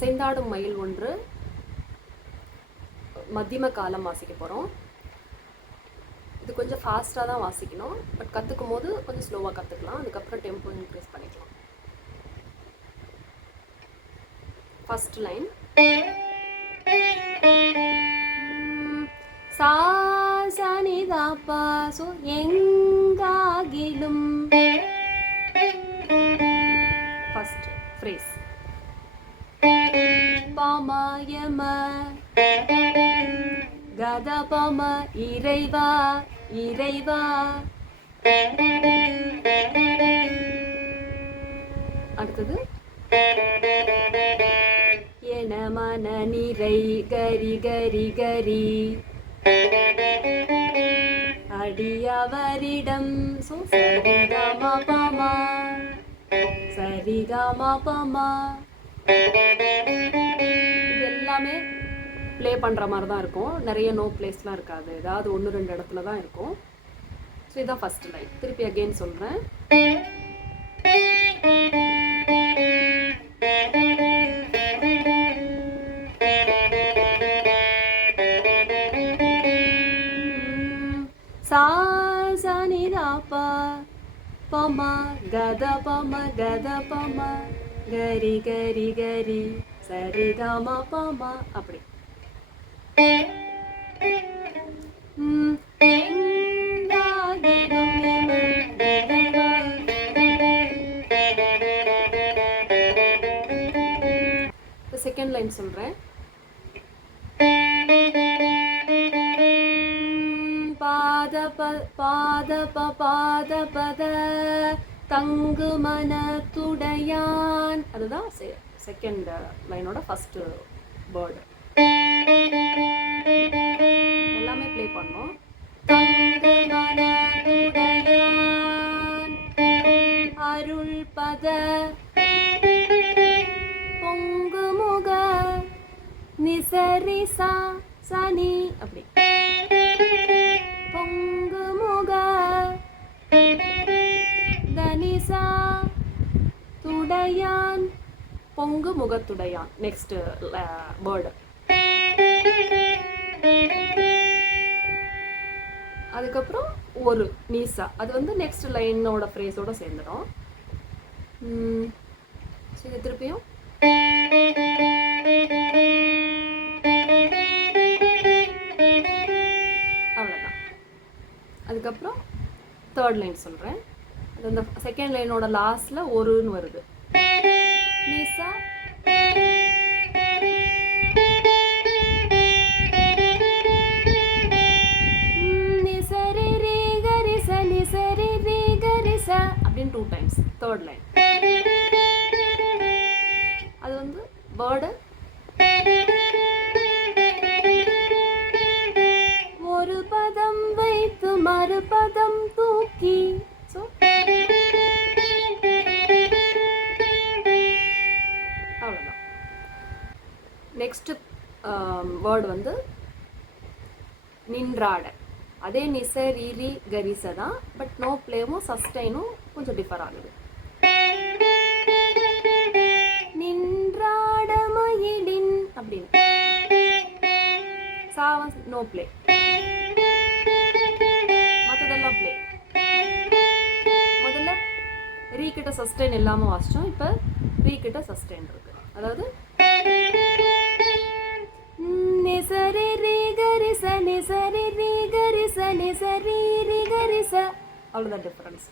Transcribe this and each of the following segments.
அசைந்தாடும் மயில் ஒன்று மத்தியம காலம் வாசிக்க போகிறோம். இது கொஞ்சம் ஃபாஸ்ட்டாக தான் வாசிக்கணும், பட் கற்றுக்கும் போது கொஞ்சம் ஸ்லோவாக கற்றுக்கலாம். அதுக்கப்புறம் டெம்போ இன்க்ரீஸ் பண்ணிக்கலாம். ஃபர்ஸ்ட் லைன் சா சனி தாப்பா ஸோ எங்காகிலும் ஃபர்ஸ்ட் ஃப்ரேஸ் பாமாயம கதபம இறைவா இறைவா. அடுத்தது என மன நிறை கரி கரி கரி அடியவரிடம் ஸோ சரிகமா பமா சரிகமா பமா. இது எல்லாமே ப்ளே பண்ணுற மாதிரி தான் இருக்கும், நிறைய நோ பிளேஸ்லாம் இருக்காது, ஏதாவது 1-2 இடத்துல தான் இருக்கும். ஸோ இதுதான் ஃபர்ஸ்ட் லைன். திருப்பி அகெயின் சொல்கிறேன். சா சனி தாப்பா பமா கத பம கத பம கரி கரி கரி சரிகமா பமா. அப்படி செகண்ட் லைன் சொல்றேன். பாத பாத பாத பத தங்கு மன துடையான். அதுதான் செகண்ட் லைனோட ஃபர்ஸ்ட் வேர்டு. எல்லாமே ப்ளே பண்ணோம். தங்கு மன துடையான் அருள் பத பொங்கு முக நிசரிசா சனி. அப்படி பொங்கு முக தனிசா துடையான் பொங்கு முகத்துடையான். Next word. அதுக்கப்புறம் ஒரு நீசா, அது வந்து நெக்ஸ்ட் லைனோட ஃப்ரேஸோட சேர்ந்துடும். இது திருப்பியும் அவ்வளோதான். அதுக்கப்புறம் தேர்ட் லைன் சொல்கிறேன். அது அந்த செகண்ட் லைனோட லாஸ்ட்ல ஒருன்னு வருது. நீசா நிசரி ரீ கரிச நிசரி ரீ கரிச அப்படின்னு 2 times. தேர்ட் லைன் அது வந்து வேர்டு ஒரு பதம் வைத்து மறுபதம் தூக்கி. ஸோ அவ்வளோதான். நெக்ஸ்ட் வேர்டு வந்து நின்றாட. அதே நிசரீரி கரிச தான், பட் நோ பிளேவும் சஸ்டைனும் கொஞ்சம் டிஃபர் ஆகுது. நின்றாட மயிலின் அப்படின்னு சாவன் நோ பிளே, மற்றதெல்லாம் பிளே. முதல்ல ரீ கிட்ட சஸ்டைன் இல்லாமல் வாசிச்சோம், இப்போ ரீ கிட்ட சஸ்டைன் இருக்கு. அதாவது நிசரி ரீ கரிச நிசரி ரீ கரிச நிசரி ரீ கரிச. அவ்வளோதான் டிஃபரன்ஸ்.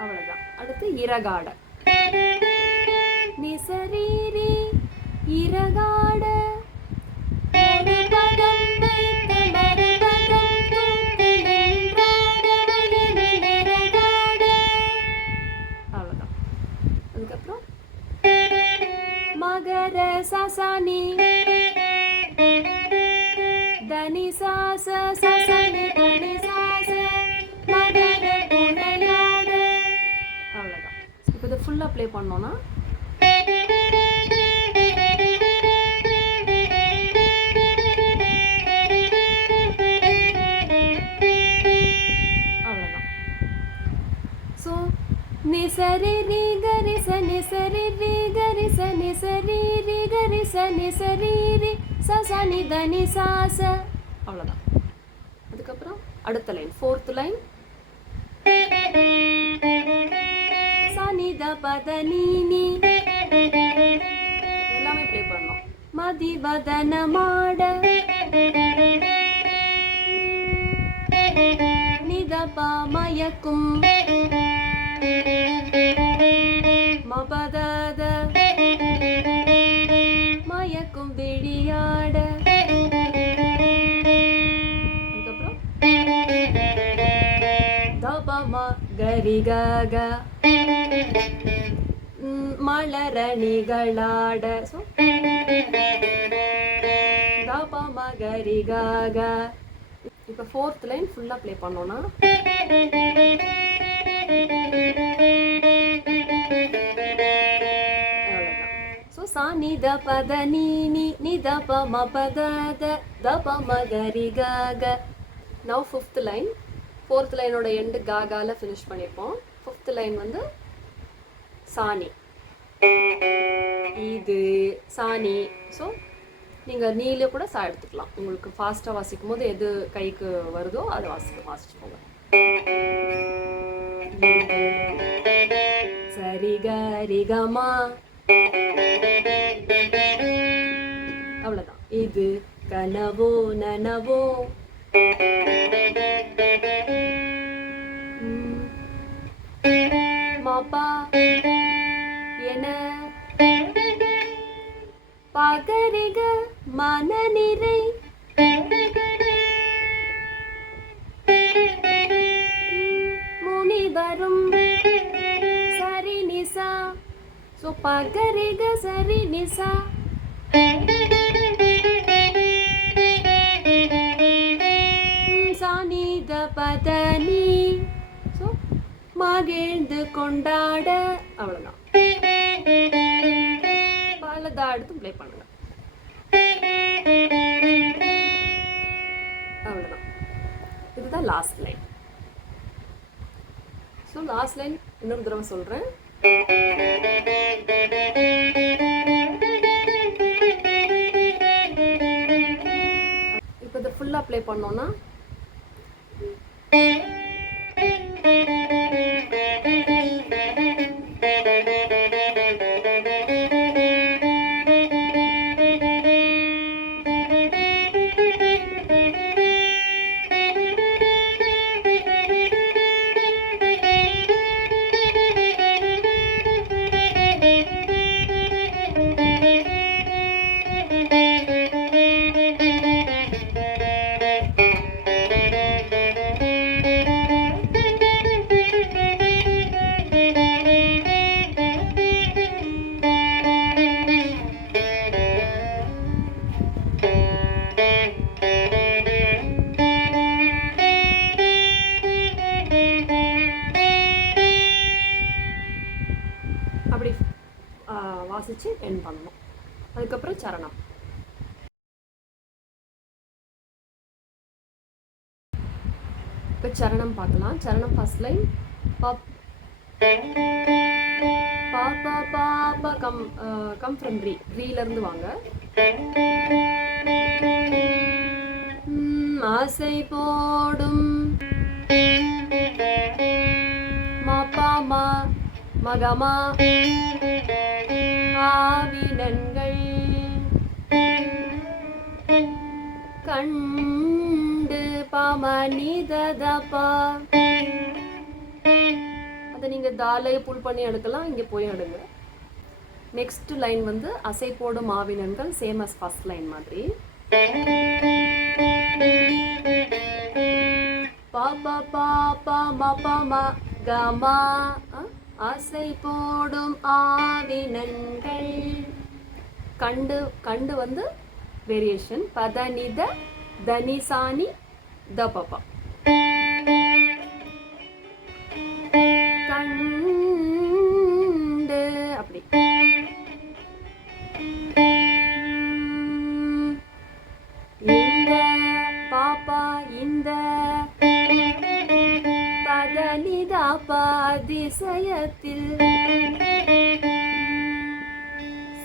அவ்வளோதான். அடுத்து இரகாட. நிசரீரி இரகாட அவ்வளோதான். அதுக்கப்புறம் மகர சசனி தனி சாச சசனி தனி சாச மகர குணையாட. அவ்வளோதான். இப்போ இதை ஃபுல்லாக ப்ளே பண்ணோன்னா சரி ரி கரி சனி சரி ரி கரி சனி சரி ரி கரி சனி சரி ரி சனி தனி சாச. அவ்வளோதான். அதுக்கப்புறம் அடுத்த லைன், ஃபோர்த் லைன் சனி த பத நீ எல்லாமே ப்ளே பண்ணோம். மதிவதன மாட நிதபா மயக்கும் மபதத மயக்கும் விழியாட. அதுக்கப்புறம் தபம கரிகக மலரணிகளாட. ஸோ தபம கரிகக. இப்போ ஃபோர்த் லைன் ஃபுல்லாக ப்ளே பண்ணோன்னா சா நி த பத நீ த ப ம பத த ப ம கரி க க. நவ் ஃபிஃப்த் லைன், ஃபோர்த் லைனோட எண்டு காகால ஃபினிஷ் பண்ணியிருப்போம். ஃபிஃப்த் லைன் வந்து சாணி, இது சாணி. ஸோ நீங்கள் நீல கூட சா எடுத்துக்கலாம். உங்களுக்கு ஃபாஸ்ட்டாக வாசிக்கும் போது எது கைக்கு வருதோ அதை வாசிச்சுக்கோங்க. சரி கரி கமா. அவ்வளோதான். இது கனவோ நனவோ மாப்பா என பகரிக மனநிறை முனிவரும் சரி நிசா. ஸோ பகரிக சரி நிசா. சானித பதனி. ஸோ மகிழ்ந்து கொண்டாட. அவ்வளோதான். பலதா எடுத்து ப்ளே பண்ணுங்க. அவ்வளோதான். இதுதான் last line. So last line இன்னொரு தடவை சொல்கிறேன். இப்போ இதை ஃபுல்லாக ப்ளே பண்ணோன்னா அப்படி வாசித்து என் பண்ணணும். அதுக்கப்புறம் சரணம். இப்போ சரணம் பார்க்கலாம். சரணம் ஃபர்ஸ்ட் லைன் பாப் பாப்பா பாப்பா கம் ஃப்ரம் ரீலேருந்து வாங்க. ஆசை போடும் மாப்பா மா மகமா ஆவினன்கள் கண்டு பாமனிததப்பா. அதை நீங்கள் தாலையை புல் பண்ணி எடுக்கலாம், இங்கே போய் எடுங்க. நெக்ஸ்ட் லைன் வந்து அசை போடும் ஆவினன்கள், சேம் அஸ் ஃபர்ஸ்ட் லைன் மாதிரி. பாப்பா பாப்பா மாப்பா மா கமா ஆசை போடும் ஆவினன்கள். கண்டு கண்டு வந்து வேரியேஷன். பதனித தனிசானி த பாப்பா. கண்டு அப்படி. இந்த பாப்பா இந்த பதனித பாதிசயத்தில்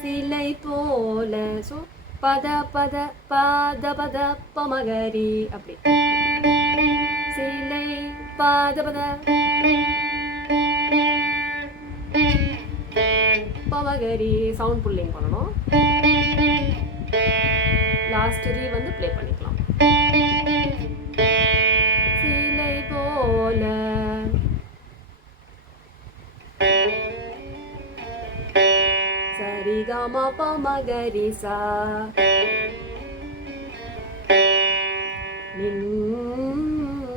சிலை போல. ஸோ பத பத பாத பத பமகரி அப்படி. சிலை பாத பத பமகரி சவுண்ட் புல்லிங் பண்ணணும். லாஸ்ட் ரீ வந்து ப்ளே பண்ணிக்கலாம். சிலை போல சரிகம பமகரி சா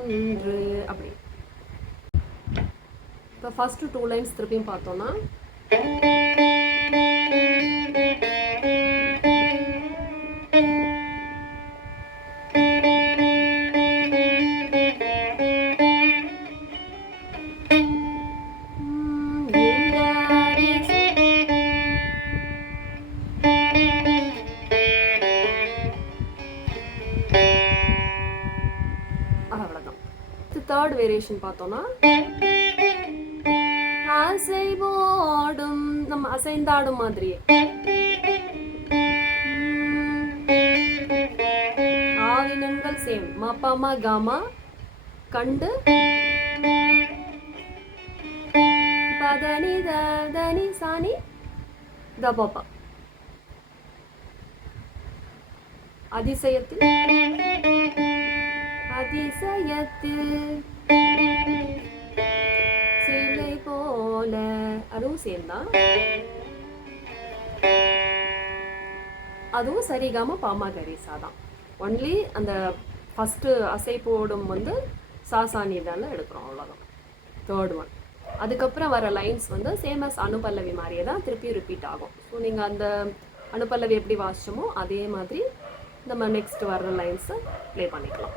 நின்று அப்படி. இப்போ ஃபர்ஸ்ட் 2 லைன்ஸ் திருப்பியும் பார்த்தோம்னா அவ்வளோதான். தேர்ட் வேரியேஷன் பார்த்தோம்னா ஆசை போடும் நம்ம அசைந்தாடும் மாதிரியே ஆவினங்கள் சேம் மப்பமா காமா கண்டு பதனி தனி சாணி தபப்பா. அதிசயத்தில் அதிசயத்தில் சிலை போல அதுவும் சேர்ந்தான். அதுவும் சரிகாம பாமகரிசா தான். ஒன்லி அந்த ஃபர்ஸ்ட் அசை போடும் வந்து சாசானி தானே எடுக்கிறோம், அவ்வளோதான். Third one. அதுக்கப்புறம் வர லைன்ஸ் வந்து சேமஸ் அனுபல்லவி மாதிரியே தான் திருப்பி ரிப்பீட் ஆகும். ஸோ நீங்கள் அந்த அனுபல்லவி எப்படி வாசிச்சோமோ அதே மாதிரி நம்ம நெக்ஸ்ட் வர்ற லைன்ஸை ப்ளே பண்ணிக்கலாம்.